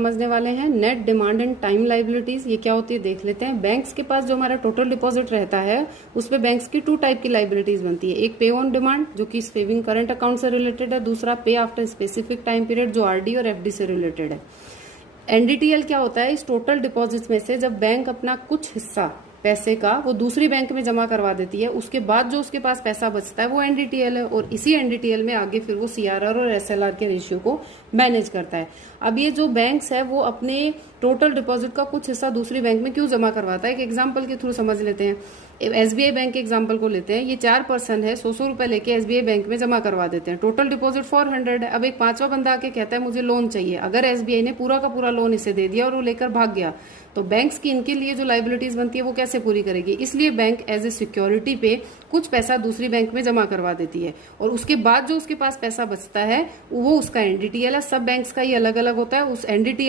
समझने वाले हैं net demand and time liabilities. ये क्या होती है देख लेते हैं। बैंक्स के पास जो हमारा टोटल डिपॉजिट रहता है उस पे बैंक्स की 2 टाइप की लाइबिलिटीज बनती है। एक पे ऑन डिमांड जो कि सेविंग करंट अकाउंट से रिलेटेड है, दूसरा पे आफ्टर स्पेसिफिक टाइम पीरियड जो आरडी और एफडी से रिलेटेड है। एनडीटीएल क्या होता है, इस टोटल डिपॉजिट्स में से जब बैंक अपना कुछ हिस्सा पैसे का वो दूसरी बैंक में जमा करवा देती है, उसके बाद जो उसके पास पैसा बचता है वो एनडीटीएल है, और इसी एनडीटीएल में आगे फिर वो सीआरआर और एसएलआर के रेशियो को मैनेज करता है। अब ये जो बैंक्स है वो अपने टोटल डिपॉजिट का कुछ हिस्सा दूसरी बैंक में क्यों जमा करवाता है, एक एग्जाम्पल के थ्रू समझ लेते हैं। एसबीआई बैंक के एग्जाम्पल को लेते हैं। ये 4 पर्सन है 100 रुपए लेके एसबीआई बैंक में जमा करवा देते हैं, टोटल डिपॉजिट 400 है। अब एक 5वां बंदा आके कहता है मुझे लोन चाहिए, अगर एसबीआई ने पूरा का पूरा लोन इसे दे दिया और वो लेकर भाग गया, तो बैंक्स की इनके लिए जो लाइबिलिटीज बनती है वो कैसे पूरी करेगी। इसलिए बैंक एज ए सिक्योरिटी पे कुछ पैसा दूसरी बैंक में जमा करवा देती है, और उसके बाद जो उसके पास पैसा बचता है वो उसका एनडीटीएल है। सब बैंक्स का ये अलग अलग होता है। उस एनडीटीएल